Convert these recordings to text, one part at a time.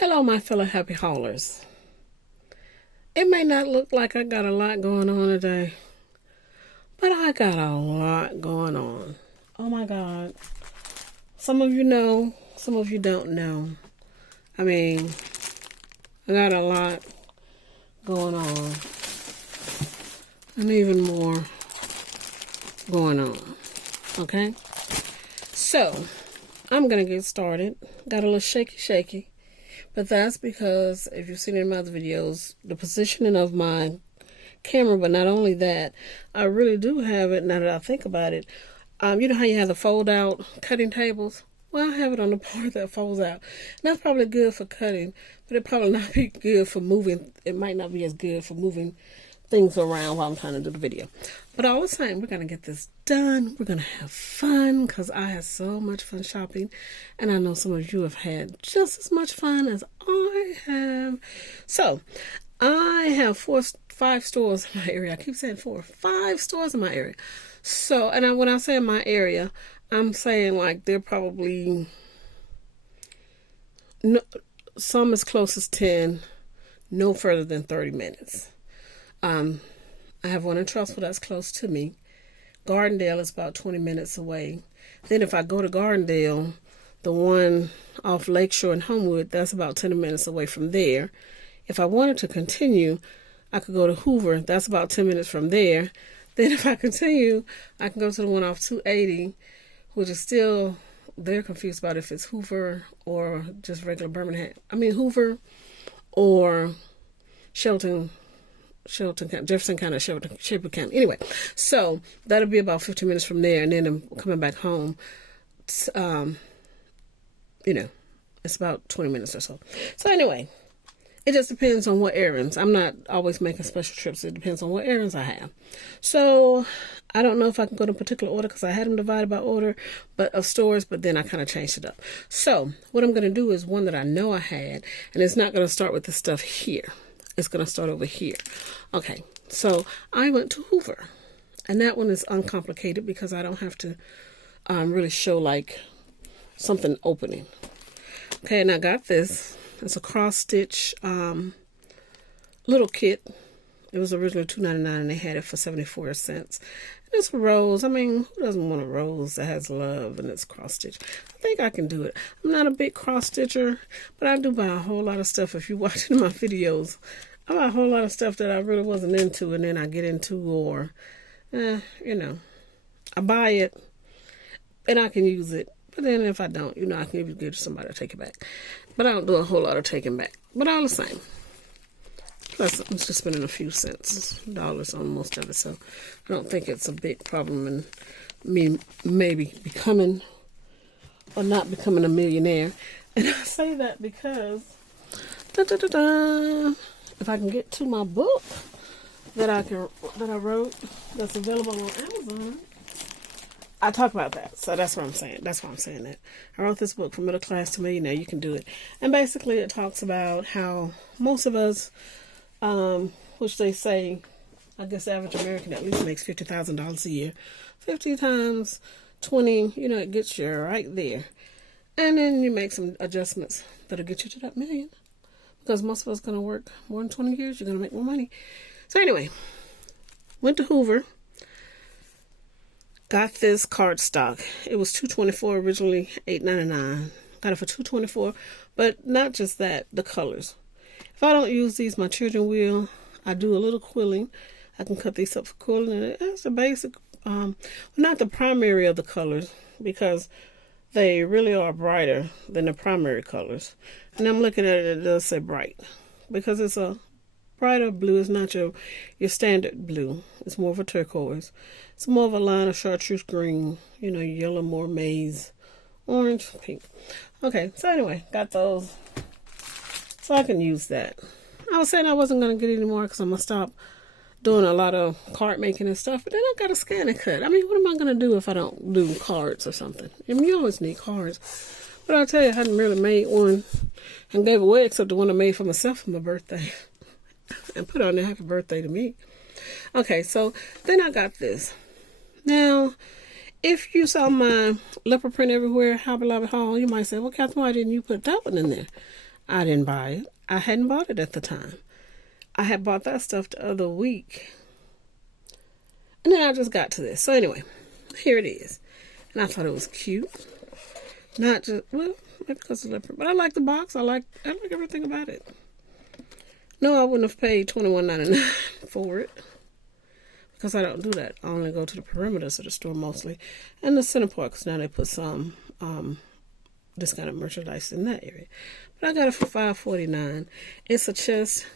Hello, my fellow happy haulers. It may not look like I got a lot going on today, but I got a lot going on. Oh my God. Some of you know, some of you don't know. I mean, I got a lot going on, and even more going on. Okay? So, I'm going to get started. Got a little shaky. But that's because, if you've seen in my other videos, the positioning of my camera, but not only that, I really do have it, now that I think about it, you know how you have the fold-out cutting tables? Well, I have it on the part that folds out. And that's probably good for cutting, but it probably not be good for moving. It might not be as good for moving things around while I'm trying to do the video. But all the same, we're going to get this done. We're going to have fun5 I had so much fun shopping. And I know some of you have had just as much fun as I have. So, I have 5 stores in my area. I keep saying 5 stores in my area. So, and when I say in my area, I'm saying like they're probably some as close as 10, no further than 30 minutes. I have one in Trussville that's close to me. Gardendale is about 20 minutes away. Then if I go to Gardendale, the one off Lakeshore and Homewood, that's about 10 minutes away from there. If I wanted to continue, I could go to Hoover. That's about 10 minutes from there. Then if I continue, I can go to the one off 280, which is still, they're confused about if it's Hoover or just regular Birmingham. I mean, Hoover or Jefferson County, Shelby County. Anyway, so that'll be about 15 minutes from there, and then I'm coming back home. You know, it's about 20 minutes or so. So anyway, it just depends on what errands. I'm not always making special trips. It depends on what errands I have. So I don't know if I can go to a particular order because I had them divided by order of stores, but then I kind of changed it up. So what I'm going to do is one that I know I had, and it's not going to start with the stuff here. It's going to start over here. Okay, so I went to Hoover, and that one is uncomplicated because I don't have to really show like something opening. Okay, and I got this. It's a cross-stitch little kit. It was originally $2.99, and they had it for 74 cents. And it's a rose. I mean, who doesn't want a rose that has love and it's cross-stitch? I think I can do it. I'm not a big cross-stitcher, but I do buy a whole lot of stuff. If you watch my videos, I buy a whole lot of stuff that I really wasn't into, and then I get into, or, you know, I buy it, and I can use it. But then if I don't, you know, I can even give it to somebody to take it back. But I don't do a whole lot of taking back. But all the same. Plus, I'm just spending a few dollars on most of it. So I don't think it's a big problem in me maybe becoming or not becoming a millionaire. And I say that because if I can get to my book that I wrote that's available on Amazon, I talk about that. So that's what I'm saying. That's why I'm saying that. I wrote this book, From Middle Class to Millionaire. You can do it. And basically it talks about how most of us, which they say, I guess the average American at least makes $50,000 a year. 50 times 20, you know, it gets you right there. And then you make some adjustments that'll get you to that million. Because most of us are going to work more than 20 years. You're going to make more money. So anyway, went to Hoover. Got this cardstock. It was $2.24 originally, $8.99. Got it for $2.24. But not just that, the colors. If I don't use these, my children will. I do a little quilling. I can cut these up for quilling. And it's the basic, not the primary of the colors, because they really are brighter than the primary colors. And I'm looking at it, it does say bright, because it's a brighter blue. It's not your standard blue. It's more of a turquoise. It's more of a line of chartreuse green, you know, yellow, more maize, orange, pink. Okay, so anyway, got those. So I can use that. I was saying I wasn't going to get any more because I'm going to stop doing a lot of card making and stuff. But then I got to scan and cut. I mean, what am I going to do if I don't do cards or something? I mean, you always need cards. But I'll tell you, I hadn't really made one and gave away except the one I made for myself for my birthday. And put on there, happy birthday to me. Okay, so then I got this. Now, if you saw my leopard print everywhere, Hobby Lobby haul, you might say, well, Catherine, why didn't you put that one in there? I didn't buy it. I hadn't bought it at the time. I had bought that stuff the other week. And then I just got to this. So anyway, here it is. And I thought it was cute. Not just, well, maybe because of the leopard. But I like the box. I like everything about it. No, I wouldn't have paid $21.99 for it. Because I don't do that. I only go to the perimeters of the store mostly. And the center part, because now they put some discounted merchandise in that area. But I got it for $5.49. It's a chest.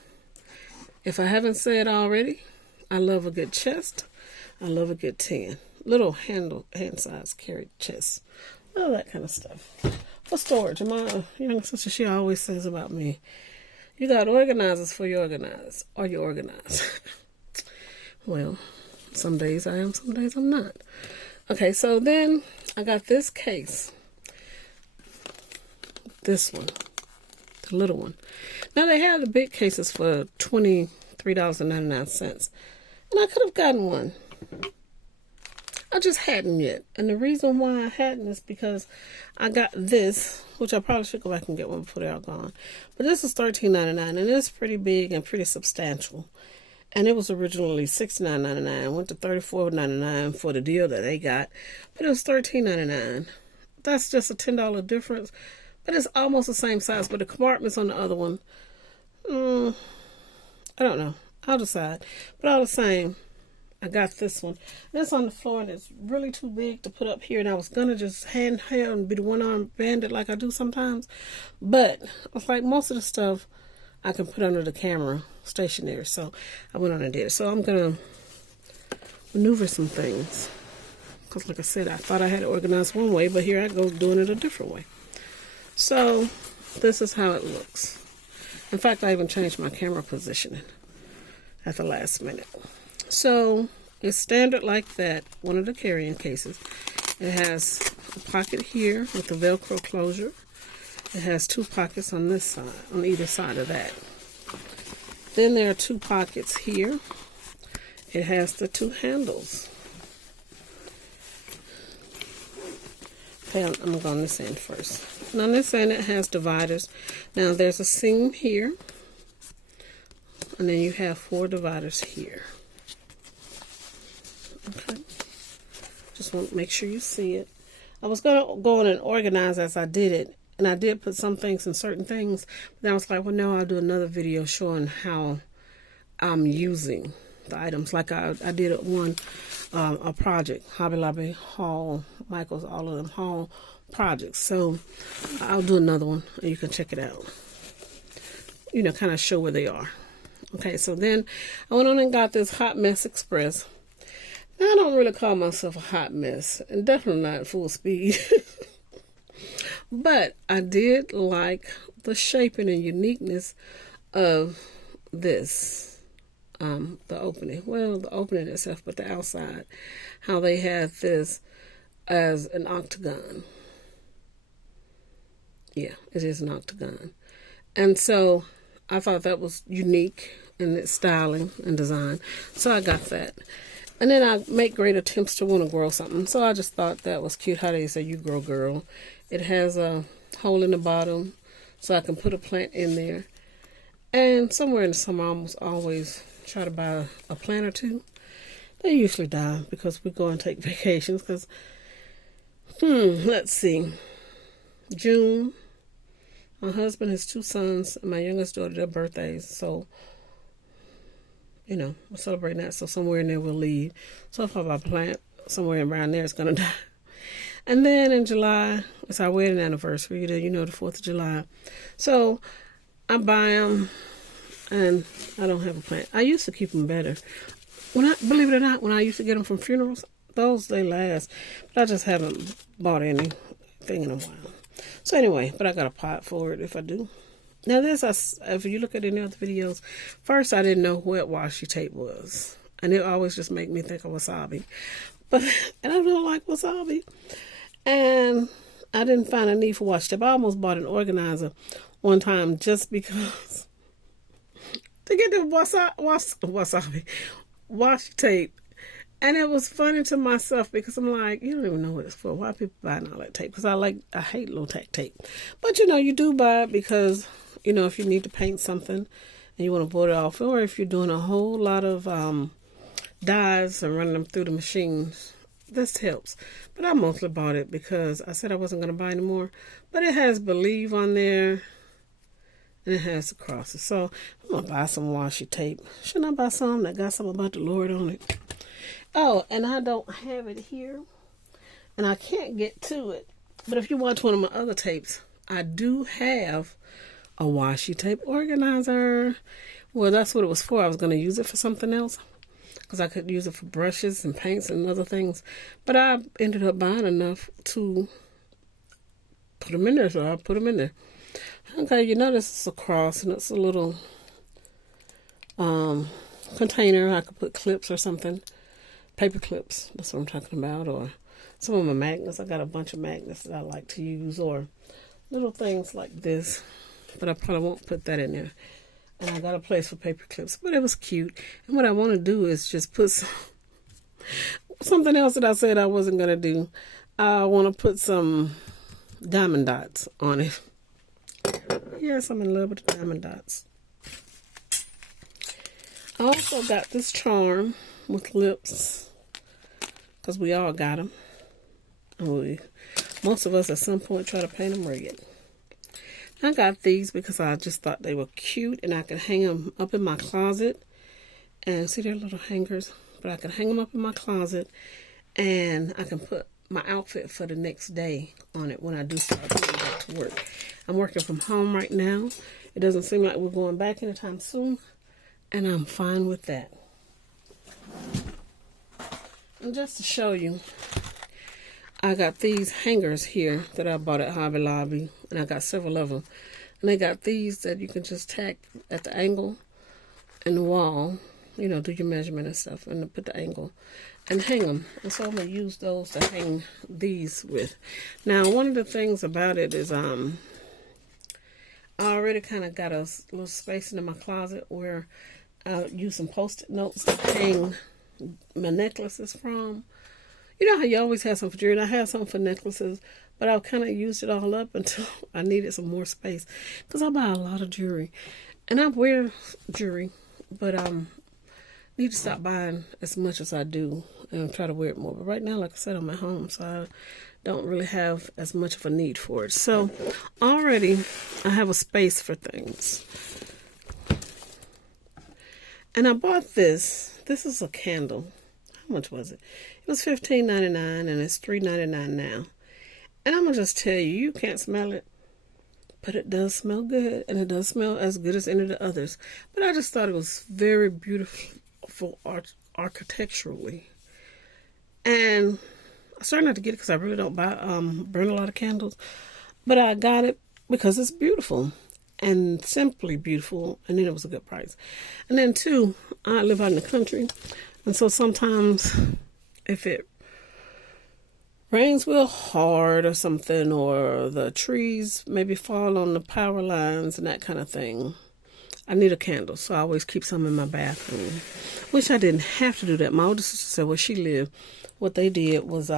If I haven't said already, I love a good chest. I love a good 10. Little hand size carry chest. All that kind of stuff. For storage. And my younger sister, she always says about me, you got organizers for your organizers. Or you organize. Well, some days I am, some days I'm not. Okay, so then I got this case. This one. The little one. Now they have the big cases for $23.99. And I could have gotten one. I just hadn't yet. And the reason why I hadn't is because I got this, which I probably should go back and get one before they're all gone. But this is $13.99 and it's pretty big and pretty substantial. And it was originally $69.99. Went to $34.99 for the deal that they got. But it was $13.99. That's just a $10 difference. But it's almost the same size. But the compartments on the other one, I don't know. I'll decide. But all the same, I got this one. And it's on the floor and it's really too big to put up here. And I was going to just handheld and be the one-arm bandit like I do sometimes. But I was like, most of the stuff I can put under the camera stationary. So I went on and did it. So I'm going to maneuver some things. Because like I said, I thought I had it organized one way. But here I go doing it a different way. So this is how it looks. In fact, I even changed my camera positioning at the last minute. So it's standard like that, one of the carrying cases. It has a pocket here with the Velcro closure. It has two pockets on this side, on either side of that. Then there are two pockets here. It has the two handles. Okay, I'm going to go on this end first. And on this end it has dividers. Now there's a seam here. And then you have 4 dividers here. Okay. Just want to make sure you see it. I was going to go on and organize as I did it. And I did put some things in certain things. But then I was like, well, no, I'll do another video showing how I'm using the items. Like I did a project. Hobby Lobby, Haul, Michael's, all of them haul projects. So I'll do another one and you can check it out. You know, kind of show where they are. Okay, so then I went on and got this Hot Mess Express. Now, I don't really call myself a hot mess, and definitely not full speed. But I did like the shaping and uniqueness of this, the opening. Well, the opening itself, but the outside. How they had this as an octagon. Yeah, it is an octagon. And so I thought that was unique in its styling and design. So I got that. And then I make great attempts to want to grow something. So I just thought that was cute how they say you grow, girl. It has a hole in the bottom so I can put a plant in there. And somewhere in the summer I always try to buy a plant or two. They usually die because we go and take vacations. Because, let's see. June. My husband, his 2 sons, and my youngest daughter, their birthdays. So, you know, we're celebrating that. So somewhere in there we'll leave. So if I buy a plant, somewhere around there it's going to die. And then in July, it's our wedding anniversary. You know, the 4th of July. So I buy them, and I don't have a plant. I used to keep them better. Believe it or not, when I used to get them from funerals, those, they last. But I just haven't bought anything in a while. So anyway, but I got a pot for it if I do. Now this, if you look at any other videos, first I didn't know what washi tape was. And it always just made me think of wasabi. And I don't like wasabi. And I didn't find a need for washi tape. I almost bought an organizer one time just because to get the washi tape. And it was funny to myself because I'm like, you don't even know what it's for. Why are people buying all that tape? Because I hate low-tack tape. But, you know, you do buy it because You know, if you need to paint something and you want to board it off, or if you're doing a whole lot of dyes and running them through the machines, this helps. But I mostly bought it because I said I wasn't going to buy any more. But it has Believe on there, and it has the crosses. So I'm going to buy some washi tape. Shouldn't I buy some that got something about the Lord on it? Oh, and I don't have it here, and I can't get to it. But if you watch one of my other tapes, I do have a washi tape organizer. Well, that's what it was for. I was going to use it for something else, because I could use it for brushes and paints and other things. But I ended up buying enough to put them in there, so I put them in there. Okay, you notice it's a cross, and it's a little container. I could put clips or something. Paper clips, that's what I'm talking about. Or some of my magnets. I got a bunch of magnets that I like to use. Or little things like this. But I probably won't put that in there. And I got a place for paper clips. But it was cute. And what I want to do is just put something else that I said I wasn't going to do. I want to put some diamond dots on it. Yes, I'm in love with the diamond dots. I also got this charm with lips, because we all got them. And most of us at some point try to paint them red. I got these because I just thought they were cute, and I could hang them up in my closet. And see, they're little hangers, but I can hang them up in my closet, and I can put my outfit for the next day on it when I do start going back to work. I'm working from home right now. It doesn't seem like we're going back anytime soon, and I'm fine with that. And just to show you, I got these hangers here that I bought at Hobby Lobby, and I got several of them. And they got these that you can just tack at the angle in the wall, you know, do your measurement and stuff, and put the angle and hang them. And so I'm going to use those to hang these with. Now, one of the things about it is I already kind of got a little space in my closet where I'll use some Post-it notes to hang my necklaces from. You know how you always have some for jewelry? I have some for necklaces, but I've kind of used it all up until I needed some more space, because I buy a lot of jewelry, and I wear jewelry, but need to stop buying as much as I do and try to wear it more. But right now, like I said, I'm at home, so I don't really have as much of a need for it. So already I have a space for things. And I bought this. This is a candle. How much was it? It was $15.99, and it's $3.99 now. And I'm going to just tell you, you can't smell it, but it does smell good, and it does smell as good as any of the others. But I just thought it was very beautiful architecturally. And I started not to get it because I really don't burn a lot of candles. But I got it because it's beautiful. And simply beautiful, and then it was a good price. And then too, I live out in the country, and so sometimes if it rains real hard or something, or the trees maybe fall on the power lines and that kind of thing, I need a candle, so I always keep some in my bathroom. Wish I didn't have to do that. My older sister said where she lived, what they did was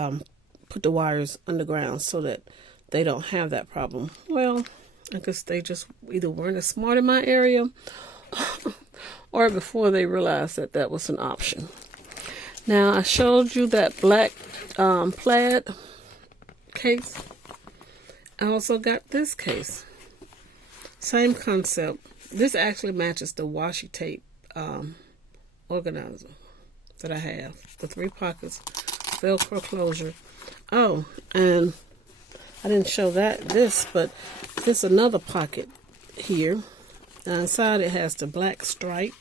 put the wires underground so that they don't have that problem. Well, I guess they just either weren't as smart in my area or before they realized that that was an option. Now, I showed you that black plaid case. I also got this case. Same concept. This actually matches the washi tape organizer that I have. The 3 pockets, Velcro closure. Oh, and I didn't show this, but this another pocket here. Now inside it has the black stripe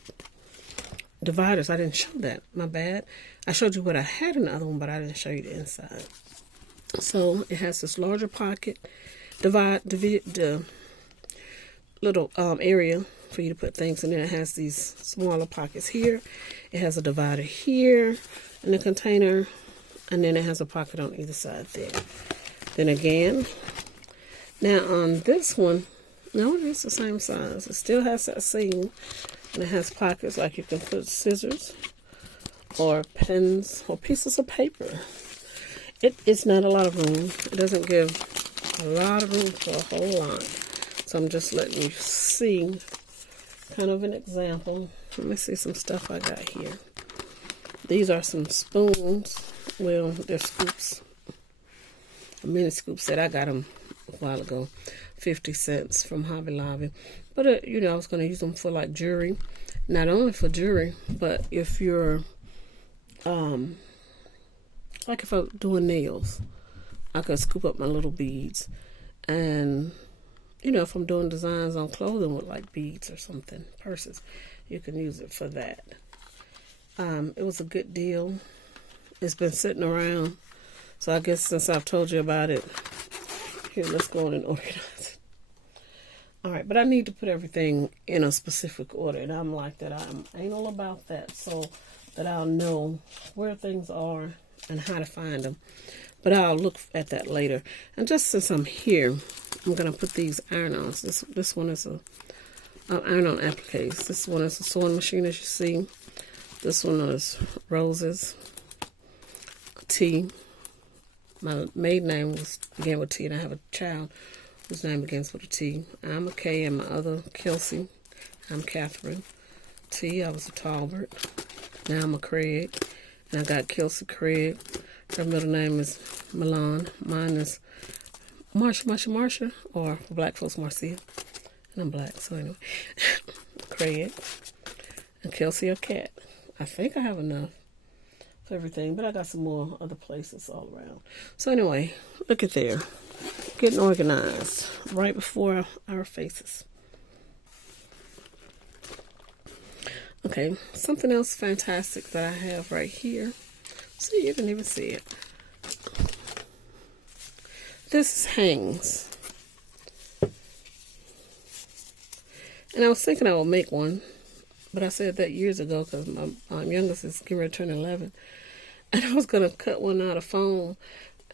dividers. I didn't show that. My bad. I showed you what I had in the other one, but I didn't show you the inside. So it has this larger pocket, the little area for you to put things, and then it has these smaller pockets here. It has a divider here in the container, and then it has a pocket on either side there. Then again, now on this one, no, it's the same size. It still has that seam, and it has pockets like you can put scissors or pens or pieces of paper. It's not a lot of room. It doesn't give a lot of room for a whole lot. So I'm just letting you see kind of an example. Let me see some stuff I got here. These are some spoons. Well, they're scoops. Mini scoops that I got them a while ago. 50 cents from Hobby Lobby. But, you know, I was going to use them for like jewelry. Not only for jewelry, but if you're, like if I'm doing nails, I could scoop up my little beads. And, you know, if I'm doing designs on clothing with like beads or something, purses, you can use it for that. It was a good deal. It's been sitting around. So I guess since I've told you about it, here, let's go on and organize it. All right, but I need to put everything in a specific order. And I'm like that. I'm anal about that so that I'll know where things are and how to find them. But I'll look at that later. And just since I'm here, I'm going to put these iron-ons. This one is a iron-on appliques. This one is a sewing machine, as you see. This one is Roses. T. My maiden name began with T, and I have a child whose name begins with a T. I'm a K, and my other Kelsey. I'm Catherine. T, I was a Talbert. Now I'm a Craig, and I got Kelsey Craig. Her middle name is Milan. Mine is Marsha, or for black folks, Marcia. And I'm black, so anyway. Craig. And Kelsey or Cat. I think I have enough for everything, but I got some more other places all around. So anyway, look at there. Getting organized right before our faces. Okay, something else fantastic that I have right here. See, you didn't even see it. This hangs. And I was thinking I would make one, but I said that years ago because my youngest is getting ready to turn 11. And I was going to cut one out of foam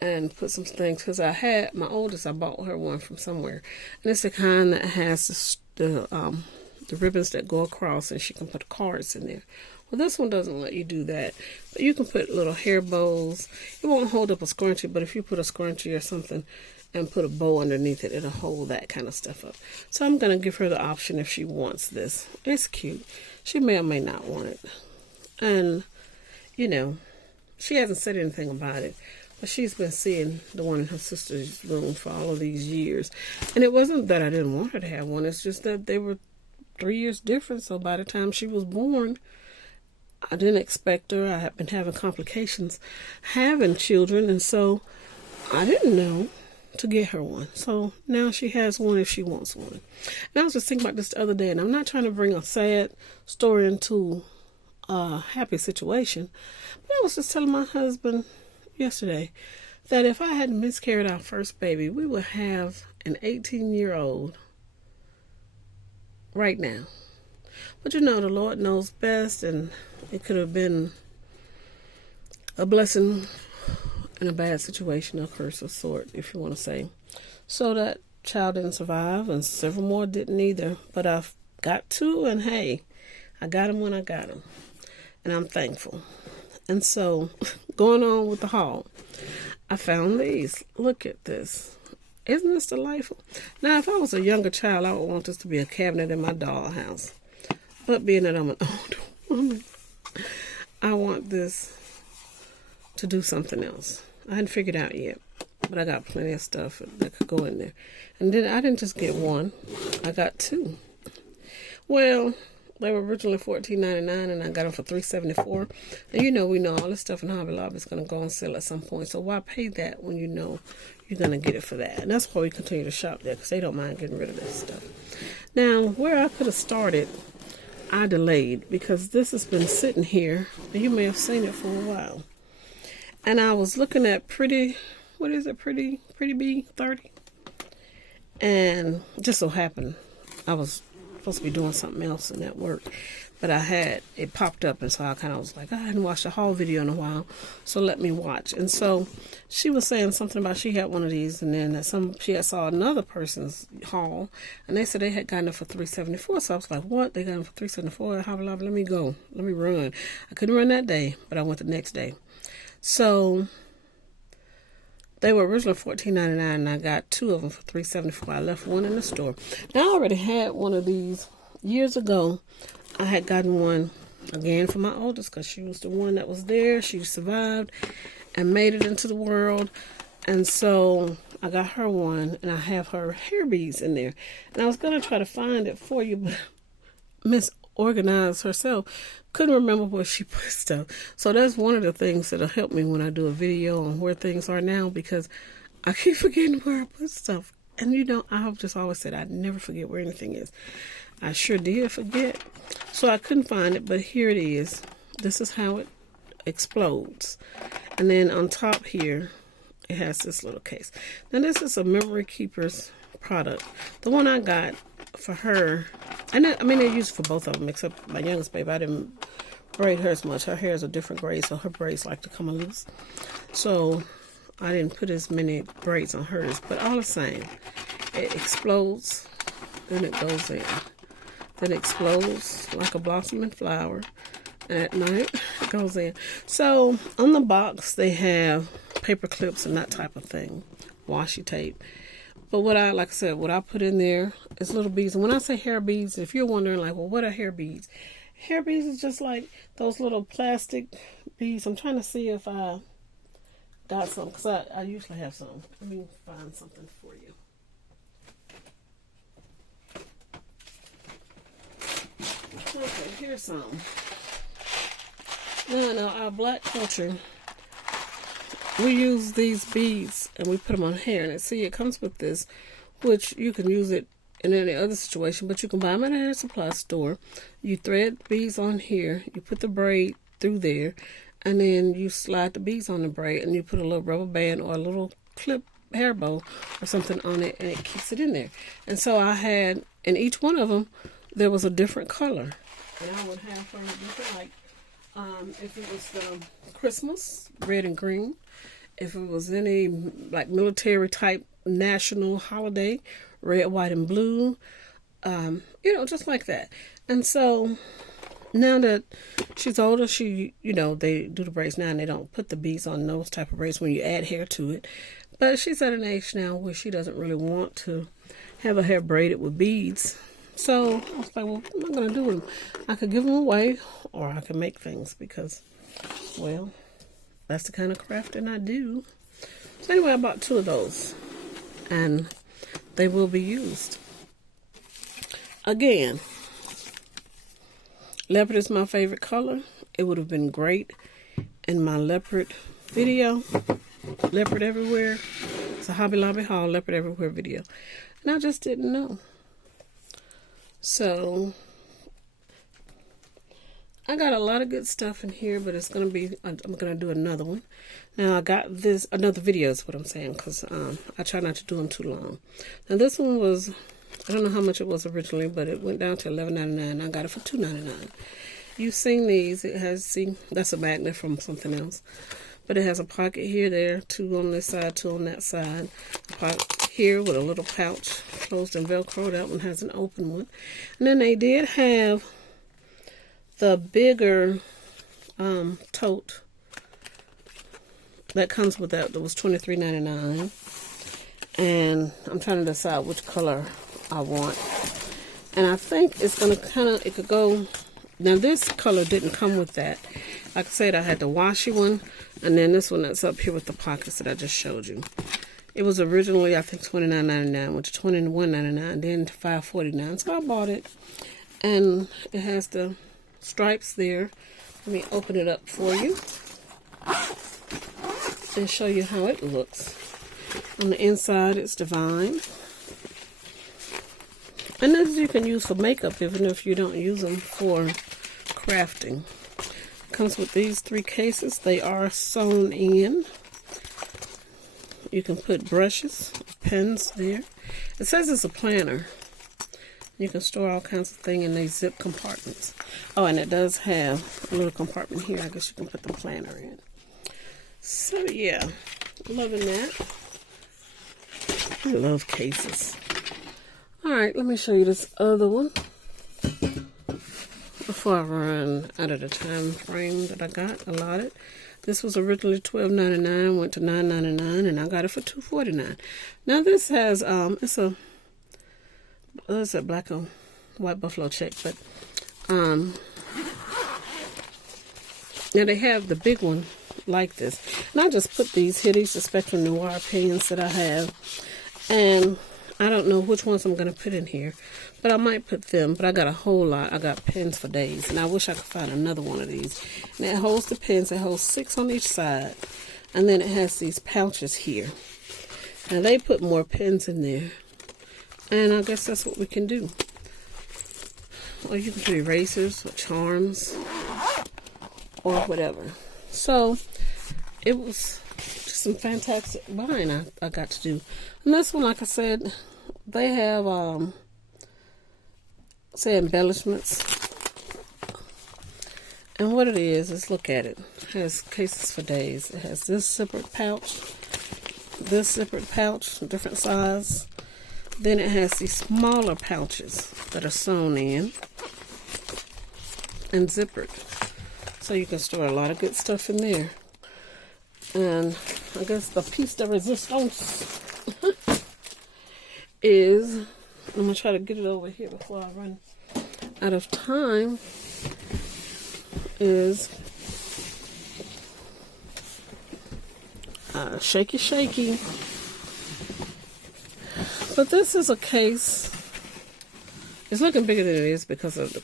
and put some things, because I had my oldest, I bought her one from somewhere. And it's the kind that has the ribbons that go across, and she can put cards in there. Well, this one doesn't let you do that. But you can put little hair bows. It won't hold up a scrunchie, but if you put a scrunchie or something and put a bow underneath it, it'll hold that kind of stuff up. So I'm going to give her the option if she wants this. It's cute. She may or may not want it. And, you know, she hasn't said anything about it. But she's been seeing the one in her sister's room for all of these years. And it wasn't that I didn't want her to have one. It's just that they were 3 years different. So by the time she was born, I didn't expect her. I had been having complications having children. And so I didn't know to get her one. So now she has one if she wants one. And I was just thinking about this the other day. And I'm not trying to bring a sad story into a happy situation. But I was just telling my husband yesterday that if I hadn't miscarried our first baby, we would have an 18-year-old right now. But you know, the Lord knows best, and it could have been a blessing in a bad situation, a curse of sort, if you want to say. So that child didn't survive, and several more didn't either. But I've got two, and hey, I got them when I got them. And I'm thankful. And so, going on with the haul, I found these. Look at this. Isn't this delightful? Now, if I was a younger child, I would want this to be a cabinet in my dollhouse. But being that I'm an older woman, I want this to do something else. I hadn't figured out yet, but I got plenty of stuff that could go in there. And then I didn't just get one. I got two. Well, they were originally $14.99, and I got them for $3.74. And you know, we know all this stuff in Hobby Lobby is going to go on sale at some point. So why pay that when you know you're going to get it for that? And that's why we continue to shop there, because they don't mind getting rid of this stuff. Now, where I could have started, I delayed, because this has been sitting here, and you may have seen it for a while. And I was looking at Pretty Bee 30. And it just so happened I was supposed to be doing something else in that work, but it popped up, and so I kind of was like, I hadn't watched a haul video in a while, so let me watch. And so she was saying something about she had one of these, and then she had saw another person's haul, and they said they had gotten it for $3.74. So I was like, what? They got it for $3.74? Hobby Lobby, let me go, let me run. I couldn't run that day, but I went the next day. So They were originally $14.99, and I got 2 of them for $3.74. I left one in the store. Now, I already had one of these years ago. I had gotten one again for my oldest because she was the one that was there. She survived and made it into the world. And so I got her one, and I have her hair beads in there. And I was going to try to find it for you, but misorganized herself. Couldn't remember where she put stuff. So that's one of the things that'll help me when I do a video on where things are now, because I keep forgetting where I put stuff. And you know, I've just always said I'd never forget where anything is. I sure did forget. So I couldn't find it, but here it is. This is how it explodes. And then on top here, it has this little case. Now this is a Memory Keeper's product. The one I got for her, and I mean, they use it for both of them, except my youngest baby. I didn't braid hers much. Her hair is a different grade, so her braids like to come loose. So I didn't put as many braids on hers, but all the same, it explodes, then it goes in. Then it explodes like a blossoming flower. At night, it goes in. So on the box, they have paper clips and that type of thing, washi tape. But what like I said, what I put in there is little beads. And when I say hair beads, if you're wondering, like, well, what are hair beads? Hair beads is just like those little plastic beads. I'm trying to see if I got some, because I usually have some. Let me find something for you. Okay, here's some. No, our black culture, we use these beads and we put them on hair. And see, it comes with this, which you can use it in any other situation, but you can buy them at a hair supply store. You thread beads on here, you put the braid through there, and then you slide the beads on the braid, and you put a little rubber band or a little clip hair bow or something on it, and it keeps it in there. And so I had, in each one of them, there was a different color. And I would have her different, like, if it was Christmas, red and green. If it was any like military type national holiday, red, white, and blue. You know, just like that. And so now that she's older, they do the braids now, and they don't put the beads on those type of braids when you add hair to it. But she's at an age now where she doesn't really want to have her hair braided with beads. So I was like, well, what am I going to do with them? I could give them away, or I could make things, because, well, that's the kind of crafting I do. So anyway, I bought 2 of those, and they will be used. Again, leopard is my favorite color. It would have been great in my leopard video. Leopard everywhere. It's a Hobby Lobby haul, leopard everywhere video. And I just didn't know. So I got a lot of good stuff in here, but it's going to be, I'm going to do another one. Now I got this, another video is what I'm saying, because I try not to do them too long. Now this one was, I don't know how much it was originally, but it went down to $11.99. I got it for $2.99. You've seen these. It has, see, that's a magnet from something else. But it has a pocket here, there, 2 on this side, 2 on that side. A pocket here with a little pouch, closed and Velcro. That one has an open one. And then they did have the bigger tote that comes with that. That was $23.99. And I'm trying to decide which color I want. And I think it's going to kind of, it could go, now this color didn't come with that. Like I said, I had the washi one, and then this one that's up here with the pockets that I just showed you. It was originally, I think, $29.99, went to $21.99, then to $5.49. So I bought it, and it has the stripes there. Let me open it up for you and show you how it looks. On the inside, it's divine. And this you can use for makeup, even if you don't use them for crafting. Comes with these 3 cases. They are sewn in. You can put brushes, pens there. It says it's a planner. You can store all kinds of things in these zip compartments. Oh, and it does have a little compartment here. I guess you can put the planner in. So yeah, loving that. I love cases. All right, let me show you this other one before I run out of the time frame that I got allotted. This was originally $12.99, went to $9.99, and I got it for $2.49. Now this has it's a black and white buffalo check, but now they have the big one like this. And I just put these here. These are Spectrum Noir pens that I have, and I don't know which ones I'm going to put in here, but I might put them. But I got a whole lot. I got pens for days, and I wish I could find another one of these. And it holds the pens. It holds 6 on each side, and then it has these pouches here. Now they put more pens in there, and I guess that's what we can do. Or you can do erasers or charms or whatever. So it was just some fantastic buying I got to do. And this one, like I said, they have say embellishments. And what it is look at it. It has cases for days. It has this zippered pouch, different size. Then it has these smaller pouches that are sewn in and zippered. So you can store a lot of good stuff in there. And I guess the piece de resistance is, I'm going to try to get it over here before I run out of time, is shaky shaky. But this is a case. It's looking bigger than it is because of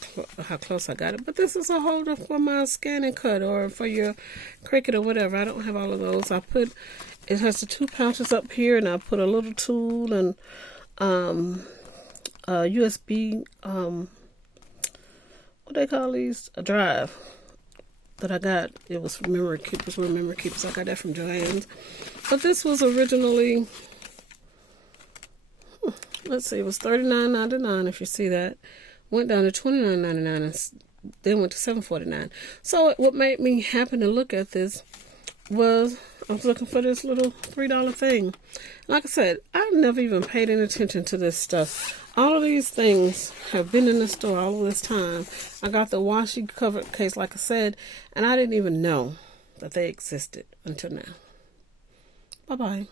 how close I got it. But this is a holder for my Scan and Cut or for your Cricut or whatever. I don't have all of those. It has the 2 pouches up here, and I put a little tool and a USB, what they call these? A drive that I got. It was from Memory Keepers. I got that from Joann's. But this was originally, let's see, it was $39.99 if you see that. Went down to $29.99 and then went to $7.49. So what made me happen to look at this was I was looking for this little $3 thing. Like I said, I've never even paid any attention to this stuff. All of these things have been in the store all of this time. I got the washi covered case, like I said, and I didn't even know that they existed until now. Bye-bye.